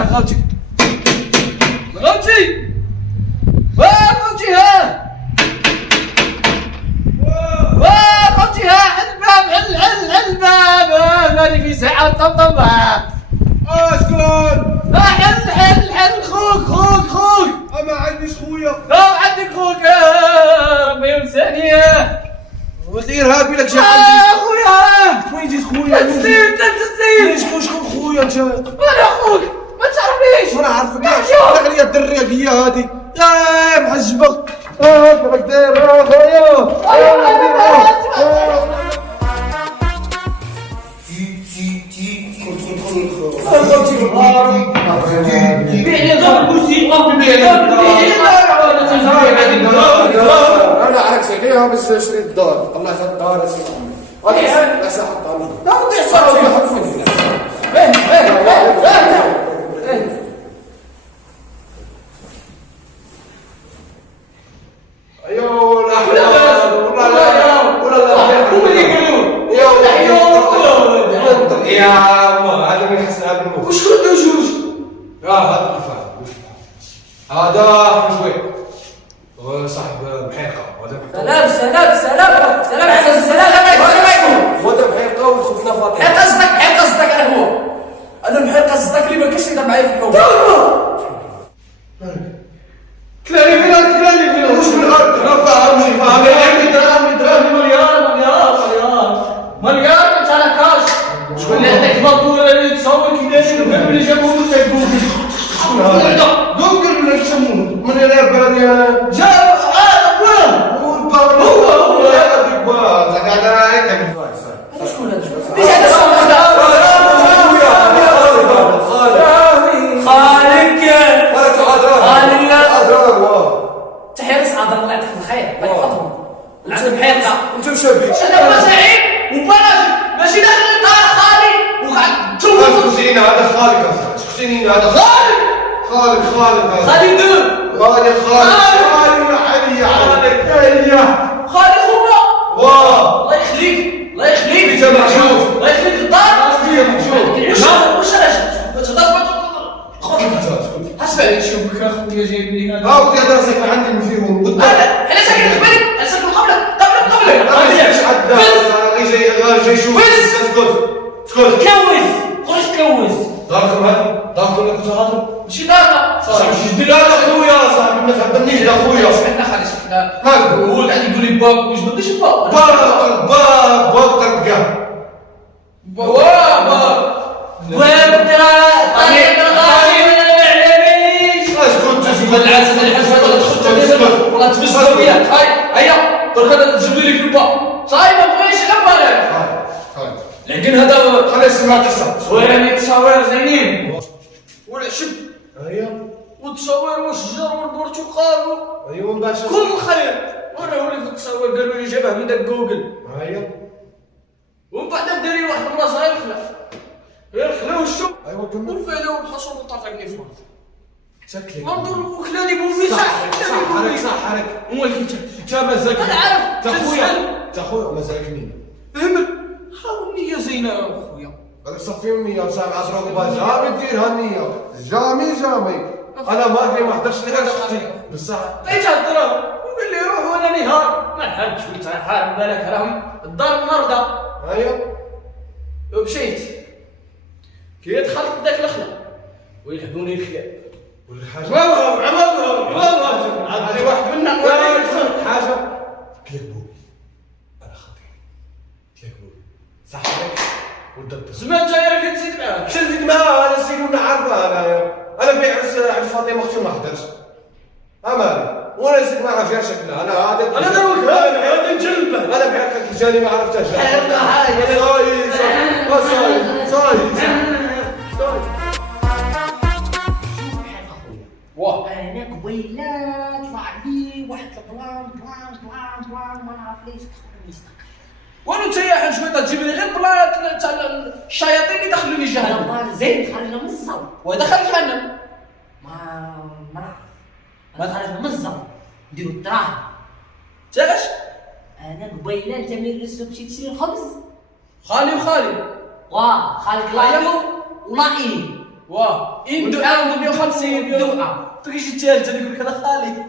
ها غوتي غوتي غوتي ها غوتي ها حل الباب حل الباب مالي في ساعة طبطب شكون؟ حل خوك ما عنديش خويا. عندك خوك ربي ينساني ولدي ارهابي لك جا خويا وين جيت خويا؟ تسليم شكون خويا انت؟ انا خوك ما تعرفنيش وانا عارفك لا عليا الدريه هادي يا محجبه راك داير خويا بيعني ضرب الموسيقى انا عرفت عليها باش نشري الدار طلع الدار لا صح هذا حجوي صاحب محيقه سلام هذا محيقه وخفنا فاطمه حيل قصدك انا هو انا الحيل قصدك اللي ما كاينش اللي معايا في الحوم كلاري فينا وش بالغلط فهمني دراهم مليار ما تعرفهاش شكون اللي عندك ماطوره اللي تصور كيداير اللي جابوه لك جوجل ولا يسمونه من هنا بلدي جاب هو هذيك با زعما هيك شكون هذا ليش هذا تحيرس عذر الله يعطيك الخير الله يحفظهم العدم حيلقه انت مشابه انا سعيد وبلاش ماشي داخل الدار خالي وقعد تشوف سقسيني هذا خالك سقسيني هذا خالك خالي دو خالي علي خالي خونا واه الله يخليك انت محشوف الله يخليك الدار واش راجل خذ اسمعني شوفك اخويا جايبني هذا ودي هذا ساكن عندي من فيهم بالضبط انا ساكن قبلك انا ساكن قبلك جاي يشوف اسكت تلوز داركم هذا داركم اللي كنت هضر ماشي دارنا صاحبي لا خويا صاحبي ما تهضرنيش لا خويا سمعنا خالي سمعنا هاك هو اللي يقول لي باك واش ما بديش باك باك ترقى وين طريق الغاشي ما علمنيش اسكت العسل اللي حسبت والله تفزت فيا هيا درك هذا تجيب لي في الباك صايب ما بغيتش نبالك لكن هذا خليني نسمع قصه وين تصاوير زينين والعشب ايوه والتصاوير والشجر والبرتقال ايوه من بعد كل خير وانا هو اللي في التصاوير قالوا لي جابه من داك جوجل ايوه ومن بعد داري واحد البلاصه يخلع وشو ايوه كمل والفايده والحصول طاطقني في الارض شكلك منظور وكلاني بومي صح عليك هو اللي انت مازالك انا عارف تا خويا مازالك مين فهمت حاول نية زينة يا خويا هذاك صفي النية وسامع عطروك جامي دير هالنية جامي انا ما ادري ما حضرش لك اختي بصح لقيت الدراهم وقال لي روح وانا نهار ما لحقتش قلت حارب بالك راهم الدار مرضى ايوه ومشيت كي دخلت ذاك الخلا ويلحقوني الكلاب عمرهم عندي واحد منا حاجه كلبوا انا خطير كلبوا صح عليك ودت سمعت جاي راك تزيد معاه شديت معاه انا سيدو نعرفها انا في عرس فاطمه اختي ما حضرتش اماني وانا زدت معها فيها شكلها انا دروك هذا نجلبه انا بحقك جاني ما عرفتهاش واه انا قبيله طلع لي واحد البلان ما نعرف ليش وانا انت يا حاج شويه تجيب لي غير بلان تاع الشياطين اللي دخلوني جهنم والله زين خرجنا من الزو ودخل جهنم ما نعرف ما خرجنا من الزو نديرو الدراهم تاش انا قبيله انت من رسلو مشيت تشري الخبز خالي وخالي واه خالك لاقي ولاقي واه اندو عنده 150 دوعة. تجي الثالثه يقول لك انا خالي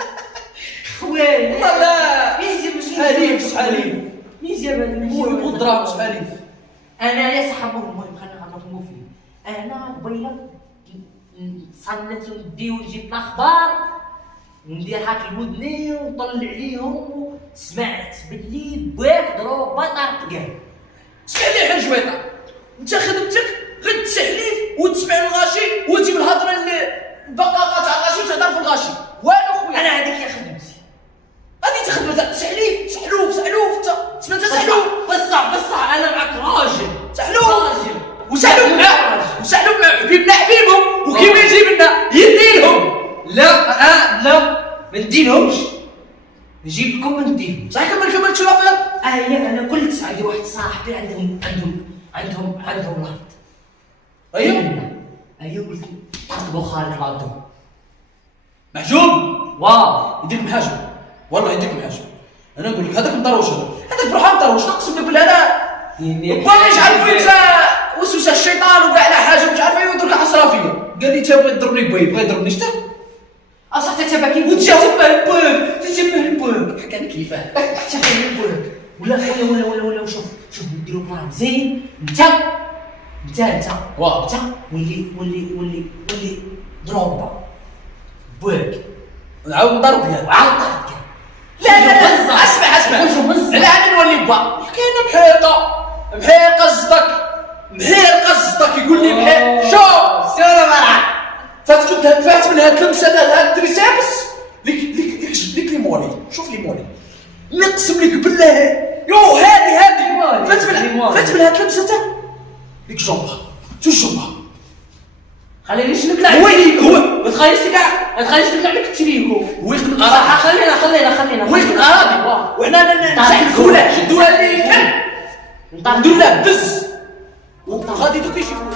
خويا والله مين جاب حليف حليف مين جاب هو يقول دراهم حليف. انا يا صاحب المهم خلينا نعرفوا فيه. انا قبيله صنت ونديو نجيب الاخبار ندير هاك المدني ونطلع عليهم. سمعت باللي باك ضروبه طارت كاع. اسمع لي حاج جويطه، انت خدمتك غير التحليف وتسمع الغاشي وتجيب الهضره اللي البقاقه تاع الغاشي وتهضر في الغاشي. والو خويا انا هذيك يا خدمتي. هذه تخدمتك تحليف سحلوف انت سمعت سحلوف بصح انا معك راجل سحلوف راجل وسحلوف مع حبيبنا حبيبهم وكيما يجيب لنا يديلهم. لا ما نديرهمش نجيب لكم ما نديرهم. صح كمل شو الافير. انا قلت عندي واحد صاحبي عندهم الارض. ايوه قلت طلبوا خارج الارض محجوب واو يديك محاجب والله يديك محاجب. انا نقول لك هذاك مطروش هذاك بروحه مطروش نقسم لك بالله انا ربما مش عارف انت وسوس الشيطان وكاع على حاجه مش عارف ايه ودرك حصرا فيا قال لي تبغي تضربني بغى يضربني شتا اصح تتبعكي وتجاوب البوك حكى لك كيفاه حتى البوك ولا شوف نديرو بلان زين. انت واه ولي ضربه بوك نعاود نضرب لها وعاود لا اسمع على انا نولي با كاينه محيقه قصدك يقول لي محيق شوف سير مرة فات من هاد اللمسه هاد التريسابس ليك لي مولي شوف لي مولي نقسم لك بالله يو هادي فات من هاد اللمسه ليك جنبها خليني نشنك لك هو ما تخليش تقلع لك التريكو ويخ من صح خلينا ويخ من اراضي وحنا نمسح الكولا شدوها لي كان ندير له بز وغادي دوك يشوفوا